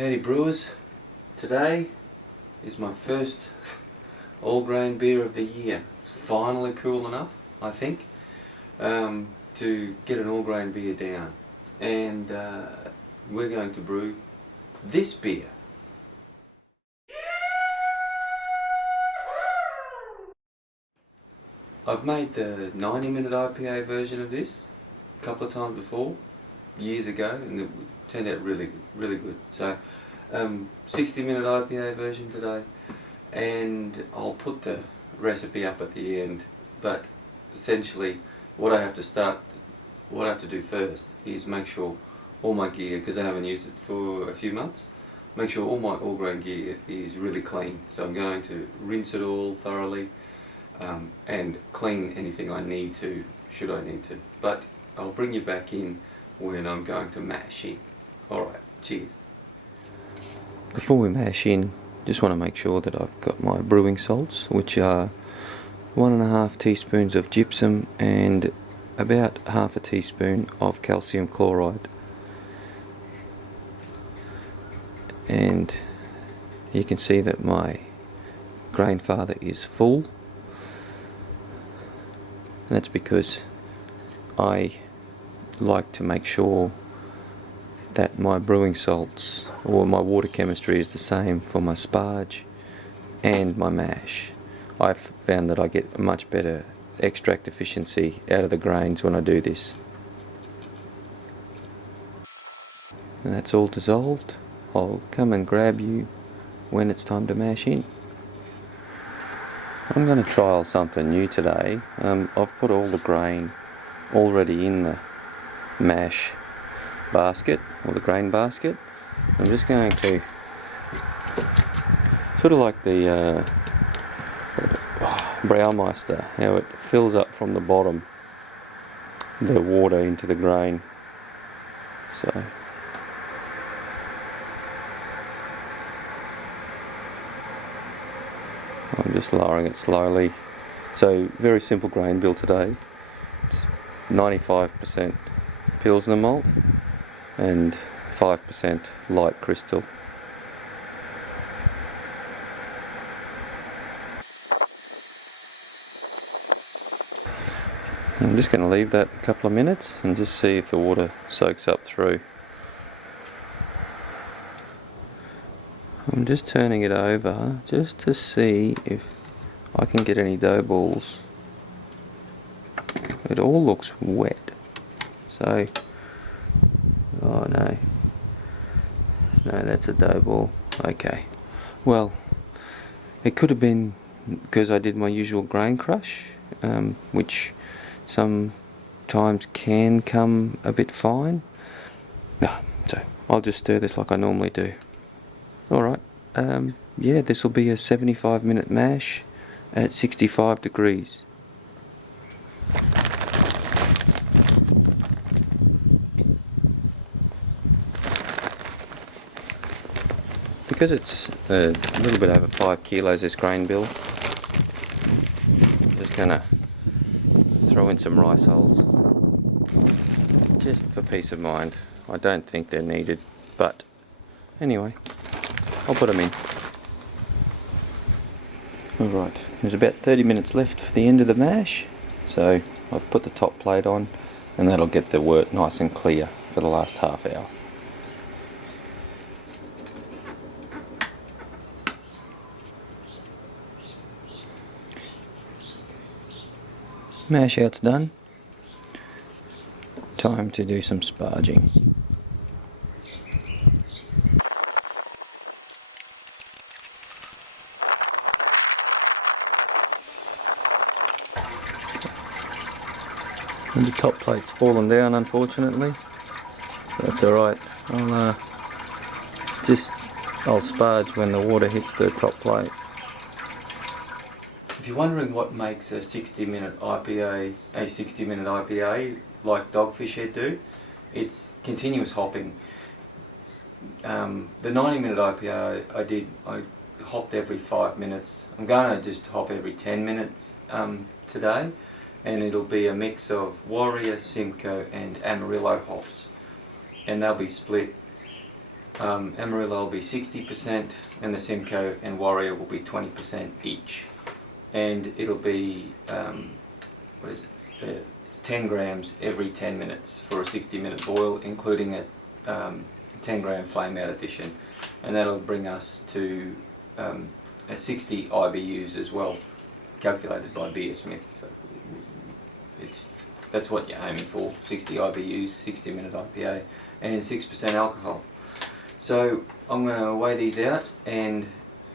Howdy brewers, today is my first all grain beer of the year. It's finally cool enough, I think, to get an all grain beer down, and we're going to brew this beer. I've made the 90-minute IPA version of this a couple of times before, years ago, and it turned out really good. So 60-minute IPA version today, and I'll put the recipe up at the end. But essentially what I have to do first is make sure all my gear, because I haven't used it for a few months, make sure all my all grain gear is really clean. So I'm going to rinse it all thoroughly and clean anything I need to, should I need to. But I'll bring you back in when I'm going to mash in. Alright, cheers. Before we mash in, just want to make sure that I've got my brewing salts, which are 1.5 teaspoons of gypsum and about half a teaspoon of calcium chloride. And you can see that my grain father is full, and that's because I like to make sure that my brewing salts or my water chemistry is the same for my sparge and my mash. I've found that I get a much better extract efficiency out of the grains when I do this. And that's all dissolved. I'll come and grab you when it's time to mash in. I'm going to trial something new today. I've put all the grain already in the mash basket, or the grain basket. I'm just going to, sort of like the Braumeister, how it fills up from the bottom, the water into the grain. So I'm just lowering it slowly. So very simple grain bill today. It's 95% Pilsner malt and 5% light crystal. I'm just going to leave that a couple of minutes and just see if the water soaks up through. I'm just turning it over just to see if I can get any dough balls. It all looks wet, so oh no, that's a dough ball. Okay, well, it could have been because I did my usual grain crush, which sometimes can come a bit fine. No, so I'll just stir this like I normally do. Alright, yeah, this will be a 75-minute mash at 65 degrees. Because it's a little bit over 5 kilos, this grain bill, I'm just going to throw in some rice hulls, just for peace of mind. I don't think they're needed, but anyway, I'll put them in. Alright, there's about 30 minutes left for the end of the mash, so I've put the top plate on, and that'll get the wort nice and clear for the last half hour. Mash out's done. Time to do some sparging. And the top plate's fallen down, unfortunately. That's alright. I'll sparge when the water hits the top plate. If you're wondering what makes a 60-minute IPA a 60-minute IPA like Dogfish Head do, it's continuous hopping. The 90-minute IPA I hopped every 5 minutes. I'm going to just hop every 10 minutes today, and it'll be a mix of Warrior, Simcoe and Amarillo hops, and they'll be split Amarillo will be 60% and the Simcoe and Warrior will be 20% each. And it'll be, what is it? It's 10 grams every 10 minutes for a 60-minute boil, including a 10 gram flame out addition. And that'll bring us to a 60 IBUs as well, calculated by Beer Smith. So that's what you're aiming for, 60 IBUs, 60-minute IPA, and 6% alcohol. So I'm going to weigh these out, and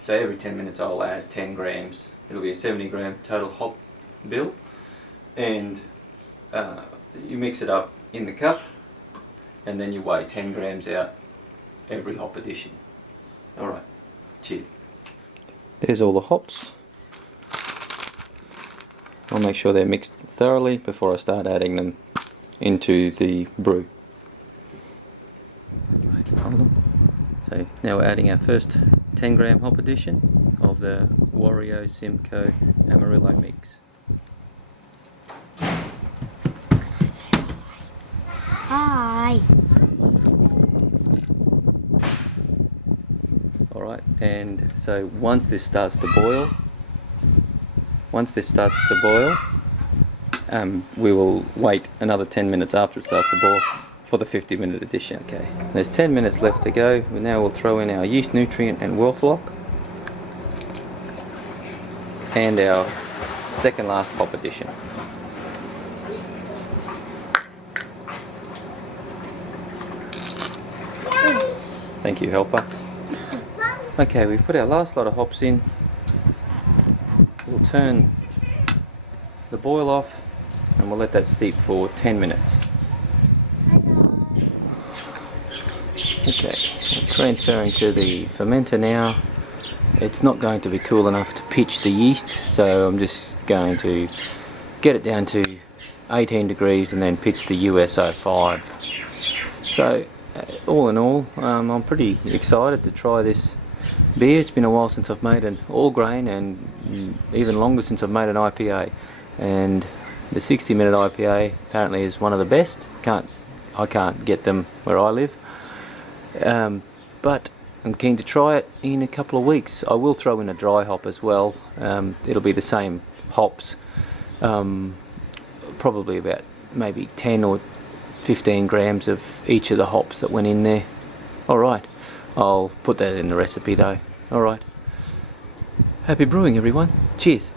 so every 10 minutes I'll add 10 grams. It'll be a 70 gram total hop bill, and you mix it up in the cup, and then you weigh 10 grams out every hop addition. Alright, cheers. There's all the hops. I'll make sure they're mixed thoroughly before I start adding them into the brew. So now we're adding our first 10 gram hop addition of the Wario Simcoe Amarillo mix. Hi. Alright, and so once this starts to boil, we will wait another 10 minutes after it starts to boil for the 50-minute addition. Okay, there's 10 minutes left to go. Now we'll throw in our yeast nutrient and Wellfloc and our second last hop addition. Thank you, helper. Okay, we've put our last lot of hops in. We'll turn the boil off and we'll let that steep for 10 minutes. Okay, transferring to the fermenter now. It's not going to be cool enough to pitch the yeast, so I'm just going to get it down to 18 degrees and then pitch the USO 5. So all in all, I'm pretty excited to try this beer. It's been a while since I've made an all grain, and even longer since I've made an IPA, and the 60-minute IPA apparently is one of the best. I can't get them where I live, but I'm keen to try it in a couple of weeks. I will throw in a dry hop as well. It'll be the same hops, probably about maybe 10 or 15 grams of each of the hops that went in there. Alright, I'll put that in the recipe though. Alright, happy brewing everyone. Cheers.